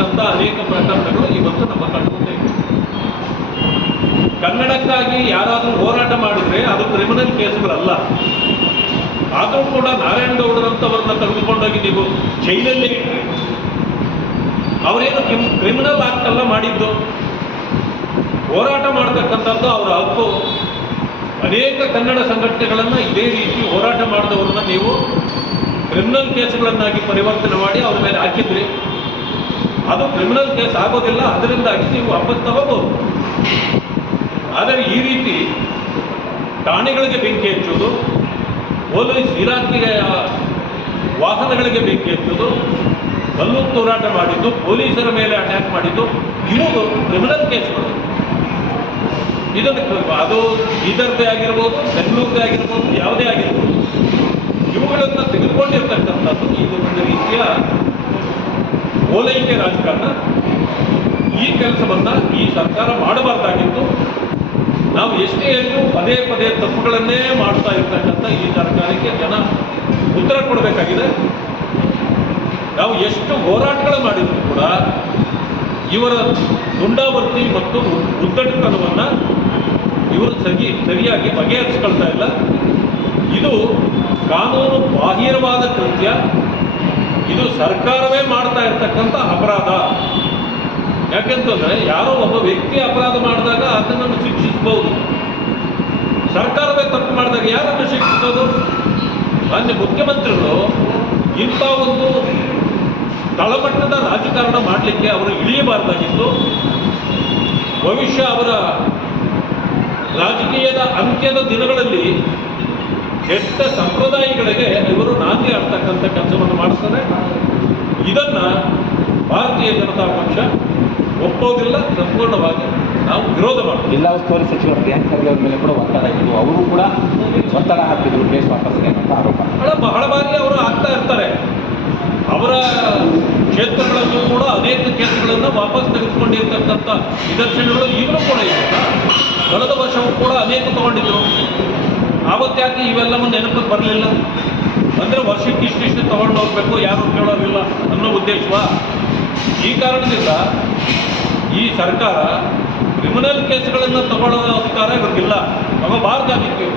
ಇರ್ತಕ್ಕಂಥ ಅನೇಕ ಪ್ರಕರಣಗಳು ಇವತ್ತು ನಮ್ಮ ಕಣ್ಮುಂದೆ ಇದೆ. ಕನ್ನಡಕ್ಕಾಗಿ ಯಾರಾದರೂ ಹೋರಾಟ ಮಾಡಿದರೆ ಅದು ಕ್ರಿಮಿನಲ್ ಕೇಸ್ಗಳಲ್ಲ. ಆದರೂ ಕೂಡ ನಾರಾಯಣಗೌಡರಂಥವ್ರನ್ನ ತೆಗೆದುಕೊಂಡೋಗಿ ನೀವು ಜೈಲಲ್ಲೇ ಇಟ್ಟರೆ ಅವರೇನು ಕ್ರಿಮಿನಲ್ ಆಕ್ಟ್ ಅಲ್ಲ ಮಾಡಿದ್ದು, ಹೋರಾಟ ಮಾಡ್ತಕ್ಕಂಥದ್ದು ಅವರ ಹಕ್ಕು. ಅನೇಕ ಕನ್ನಡ ಸಂಘಟನೆಗಳನ್ನು ಇದೇ ರೀತಿ ಹೋರಾಟ ಮಾಡಿದವ್ರನ್ನ ನೀವು ಕ್ರಿಮಿನಲ್ ಕೇಸ್ಗಳನ್ನಾಗಿ ಪರಿವರ್ತನೆ ಮಾಡಿ ಅವ್ರ ಮೇಲೆ ಹಾಕಿದ್ರಿ. ಅದು ಕ್ರಿಮಿನಲ್ ಕೇಸ್ ಆಗೋದಿಲ್ಲ, ಅದರಿಂದಾಗಿ ನೀವು ವಾಪಸ್ ತಗೋಬಹುದು. ಆದರೆ ಈ ರೀತಿ ಠಾಣೆಗಳಿಗೆ ಬೆಂಕಿ ಹಚ್ಚೋದು, ಪೊಲೀಸ್ ಇಲಾಖೆಯ ವಾಹನಗಳಿಗೆ ಬೆಂಕಿ ಹಚ್ಚೋದು, ಕಲ್ಲು ಹೋರಾಟ ಮಾಡಿದ್ದು, ಪೊಲೀಸರ ಮೇಲೆ ಅಟ್ಯಾಕ್ ಮಾಡಿದ್ದು, ಇವು ಕ್ರಿಮಿನಲ್ ಕೇಸ್ಗಳು. ಇದಕ್ಕೆ ಅದು ಬೀದರ್ದೇ ಆಗಿರ್ಬೋದು, ಬೆಂಗಳೂರದೇ ಆಗಿರ್ಬೋದು, ಯಾವುದೇ ಆಗಿರ್ಬೋದು, ಇವುಗಳನ್ನು ತೆಗೆದುಕೊಂಡಿರ್ತಕ್ಕಂಥದ್ದು ಇದು ಒಂದು ರೀತಿಯ ಓಲೈಕೆ ರಾಜಕಾರಣ. ಈ ಕೆಲಸವನ್ನು ಈ ಸರ್ಕಾರ ಮಾಡಬಾರ್ದಾಗಿತ್ತು. ನಾವು ಎಷ್ಟೇ ಹೇಳಿದ್ರು ಪದೇ ಪದೇ ತಪ್ಪುಗಳನ್ನೇ ಮಾಡ್ತಾ ಇರ್ತಕ್ಕಂಥ ಈ ಸರ್ಕಾರಕ್ಕೆ ಜನ ಉತ್ತರ ಕೊಡಬೇಕಾಗಿದೆ. ನಾವು ಎಷ್ಟು ಹೋರಾಟಗಳು ಮಾಡಿದ್ರು ಕೂಡ ಇವರ ದುಂಡಾವರ್ತಿ ಮತ್ತು ಉದ್ದಟತನವನ್ನು ಇವರು ಸರಿಯಾಗಿ ಬಗೆಹರಿಸ್ಕೊಳ್ತಾ ಇಲ್ಲ. ಇದು ಕಾನೂನು ಬಾಹಿರವಾದ ಕೃತ್ಯ. ಇದು ಸರ್ಕಾರವೇ ಮಾಡ್ತಾ ಇರ್ತಕ್ಕಂಥ ಅಪರಾಧ. ಯಾಕೆಂತಂದರೆ ಯಾರೋ ಒಬ್ಬ ವ್ಯಕ್ತಿ ಅಪರಾಧ ಮಾಡಿದಾಗ ಅದನ್ನು ಶಿಕ್ಷಿಸಬಹುದು, ಸರ್ಕಾರವೇ ತಪ್ಪು ಮಾಡಿದಾಗ ಯಾರನ್ನು ಶಿಕ್ಷಿಸೋದು? ಮಾನ್ಯ ಮುಖ್ಯಮಂತ್ರಿಗಳು ಇಂಥ ಒಂದು ತಳಮಟ್ಟದ ರಾಜಕಾರಣ ಮಾಡಲಿಕ್ಕೆ ಅವರು ಇಳಿಯಬಾರ್ದಾಗಿತ್ತು. ಭವಿಷ್ಯ ಅವರ ರಾಜಕೀಯದ ಅಂತ್ಯದ ದಿನಗಳಲ್ಲಿ ಕೆಟ್ಟ ಸಂಪ್ರದಾಯಗಳಿಗೆ ಇವರು ನಾಂದಿ ಆಡ್ತಕ್ಕಂಥ ಕೆಲಸವನ್ನು ಮಾಡ್ತಾರೆ. ಇದನ್ನು ಭಾರತೀಯ ಜನತಾ ಪಕ್ಷ ಒಪ್ಪೋದಿಲ್ಲ. ಸಂಪೂರ್ಣವಾಗಿ ನಾವು ವಿರೋಧ ಮಾಡ್ತೀವಿ. ಜಿಲ್ಲಾ ಉಸ್ತುವಾರಿ ಸಚಿವ ಪ್ರಿಯಾಂಕ್ ಖರ್ಗೆ ಅವರ ಮೇಲೆ ಕೂಡ ಒತ್ತಡ ಇತ್ತು, ಅವರು ಕೂಡ ಒತ್ತಡ ಹಾಕಿದ್ರು ಕೇಸ್ ವಾಪಸ್ಗೆ ಅಂತ ಆರೋಪ. ಬಹಳ ಬಾರಿ ಅವರು ಆಗ್ತಾ ಇರ್ತಾರೆ. ಅವರ ಕ್ಷೇತ್ರಗಳಲ್ಲೂ ಕೂಡ ಅನೇಕ ಕೇಸುಗಳನ್ನು ವಾಪಸ್ ತೆಗೆದುಕೊಂಡಿರ್ತಕ್ಕಂಥ ನಿದರ್ಶನಗಳು ಈಗಲೂ ಕೂಡ ಇದೆ. ಕಳೆದ ವರ್ಷವೂ ಕೂಡ ಅನೇಕ ತಗೊಂಡಿದ್ರು. ಆವತ್ತಾಕೆ ಇವೆಲ್ಲವೂ ನೆನಪಿಗೆ ಬರಲಿಲ್ಲ. ಅಂದರೆ ವರ್ಷಕ್ಕೆ ಇಷ್ಟಿಷ್ಟು ತಗೊಂಡು ಹೋಗಬೇಕು, ಯಾರು ಕೇಳೋದಿಲ್ಲ ಅನ್ನೋ ಉದ್ದೇಶವಾ? ಈ ಕಾರಣದಿಂದ ಈ ಸರ್ಕಾರ ಕ್ರಿಮಿನಲ್ ಕೇಸ್ಗಳನ್ನು ತಗೊಳ್ಳೋ ಅಧಿಕಾರ ಇವ್ರಿಗಿಲ್ಲ, ತಗೋಬಾರ್ದಾಗಿತ್ತು.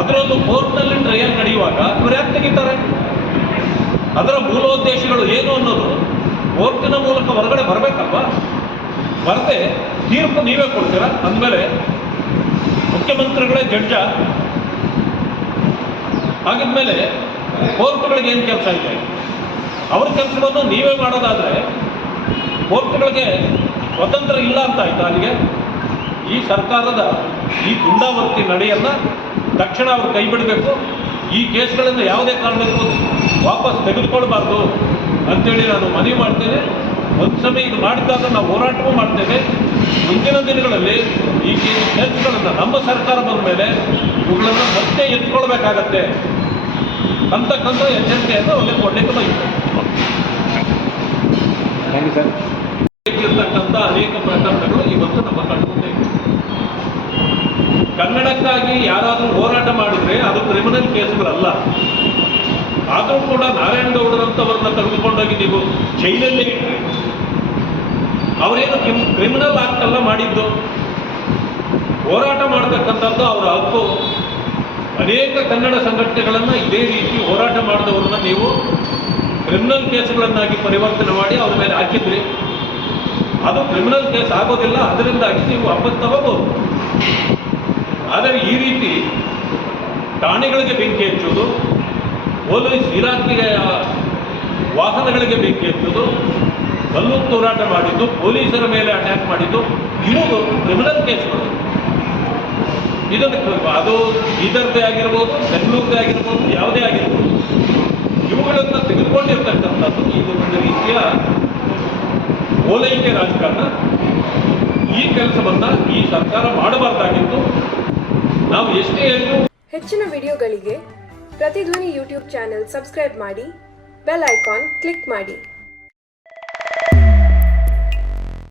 ಅದರಲ್ಲೂ ಕೋರ್ಟ್ನಲ್ಲಿ ಟ್ರಯಲ್ ನಡೆಯುವಾಗ ಇವರು ಯಾಕೆ ತೆಗಿತಾರೆ? ಅದರ ಮೂಲೋದ್ದೇಶಗಳು ಏನು ಅನ್ನೋದು ಕೋರ್ಟಿನ ಮೂಲಕ ಹೊರಗಡೆ ಬರಬೇಕಲ್ವ? ಬರದೆ ತೀರ್ಪು ನೀವೇ ಕೊಡ್ತೀರಾ. ಅಂದಮೇಲೆ ಮುಖ್ಯಮಂತ್ರಿಗಳೇ ಜಡ್ಜ ಆಗಿದ್ಮೇಲೆ ಕೋರ್ಟ್ಗಳಿಗೆ ಏನು ಕೆಲಸ ಇದೆ? ಅವ್ರ ಕೆಲಸವನ್ನು ನೀವೇ ಮಾಡೋದಾದರೆ ಕೋರ್ಟ್ಗಳಿಗೆ ಸ್ವತಂತ್ರ ಇಲ್ಲ ಅಂತ ಆಯ್ತು. ಅಲ್ಲಿಗೆ ಈ ಸರ್ಕಾರದ ಈ ಗುಂಡಾವರ್ತಿ ನಡೆಯನ್ನು ತಕ್ಷಣ ಅವರು ಕೈ ಬಿಡಬೇಕು. ಈ ಕೇಸ್ಗಳನ್ನು ಯಾವುದೇ ಕಾರಣಕ್ಕೂ ವಾಪಸ್ ತೆಗೆದುಕೊಳ್ಬಾರ್ದು ಅಂಥೇಳಿ ನಾನು ಮನವಿ ಮಾಡ್ತೇನೆ. ಒಂದು ಸಮಯ ಇದು ಮಾಡಿದಾಗ ನಾವು ಹೋರಾಟವೂ ಮಾಡ್ತೇವೆ. ಮುಂದಿನ ದಿನಗಳಲ್ಲಿ ಈ ಕೇಸ್ಗಳನ್ನು ನಮ್ಮ ಸರ್ಕಾರ ಬಂದ ಮೇಲೆ ಇವುಗಳನ್ನು ಮತ್ತೆ ಎತ್ಕೊಳ್ಬೇಕಾಗತ್ತೆ ಅಂತಕ್ಕಂಥ ಎಚ್ಚರಿಕೆಯನ್ನು ಅವರಿಗೆ ಕೊಡಲಿಕ್ಕೆ ಬಯಸ್ತೇನೆ. ಇರ್ತಕ್ಕಂಥ ಅನೇಕ ಪ್ರಕರಣಗಳು ಇವತ್ತು ನಮ್ಮ ಕಣ್ಮುಂದೆ ಇದೆ. ಕನ್ನಡಕ್ಕಾಗಿ ಯಾರಾದರೂ ಹೋರಾಟ ಮಾಡಿದರೆ ಅದು ಕ್ರಿಮಿನಲ್ ಕೇಸ್ಗಳಲ್ಲ. ಆದರೂ ಕೂಡ ನಾರಾಯಣಗೌಡರಂಥವ್ರನ್ನ ತೆಗೆದುಕೊಂಡೋಗಿ ನೀವು ಜೈಲಲ್ಲೇ ಇಟ್ಟರೆ ಅವರೇನು ಕ್ರಿಮಿನಲ್ ಆಕ್ಟ್ ಅಲ್ಲ ಮಾಡಿದ್ದು, ಹೋರಾಟ ಮಾಡ್ತಕ್ಕಂಥದ್ದು ಅವರ ಹಕ್ಕು. ಅನೇಕ ಕನ್ನಡ ಸಂಘಟನೆಗಳನ್ನು ಇದೇ ರೀತಿ ಹೋರಾಟ ಮಾಡಿದವ್ರನ್ನ ನೀವು ಕ್ರಿಮಿನಲ್ ಕೇಸ್ಗಳನ್ನಾಗಿ ಪರಿವರ್ತನೆ ಮಾಡಿ ಅವ್ರ ಮೇಲೆ ಹಾಕಿದ್ರಿ. ಅದು ಕ್ರಿಮಿನಲ್ ಕೇಸ್ ಆಗೋದಿಲ್ಲ, ಅದರಿಂದಾಗಿ ನೀವು ವಾಪಸ್ ತಗೋಬಹುದು. ಆದರೆ ಈ ರೀತಿ ಠಾಣೆಗಳಿಗೆ ಬೆಂಕಿ ಹಚ್ಚೋದು, ಪೊಲೀಸ್ ಇಲಾಖೆಯ ವಾಹನಗಳಿಗೆ ಬೆಂಕಿ ಹಚ್ಚೋದು, ಕಲ್ಲು ಹೋರಾಟ ಮಾಡಿದ್ದು, ಪೊಲೀಸರ ಮೇಲೆ ಅಟ್ಯಾಕ್ ಮಾಡಿದ್ದು, ಇವು ಕ್ರಿಮಿನಲ್ ಕೇಸ್ಗಳು. ಇದಕ್ಕೆ ಅದು ಬೀದರ್ದೇ ಆಗಿರ್ಬೋದು, ಬೆಂಗಳೂರದೇ ಆಗಿರ್ಬೋದು, ಯಾವುದೇ ಆಗಿರ್ಬೋದು, ಇವುಗಳನ್ನು ತೆಗೆದುಕೊಂಡಿರ್ತಕ್ಕಂಥದ್ದು ಇದು ಒಂದು ರೀತಿಯ ಓಲೈಕೆ ರಾಜಕಾರಣ. ಈ ಕೆಲಸವನ್ನು ಈ ಸರ್ಕಾರ ಮಾಡಬಾರ್ದಾಗಿತ್ತು. ನಾವು ಎಷ್ಟೇ ಹೇಳಿದ್ರು. ಹೆಚ್ಚಿನ ವಿಡಿಯೋಗಳಿಗೆ ಪ್ರತಿಧ್ವನಿ ಯೂಟ್ಯೂಬ್ ಚಾನೆಲ್ ಸಬ್ಸ್ಕ್ರೈಬ್ ಮಾಡಿ, ಬೆಲ್ ಐಕಾನ್ ಕ್ಲಿಕ್ ಮಾಡಿ.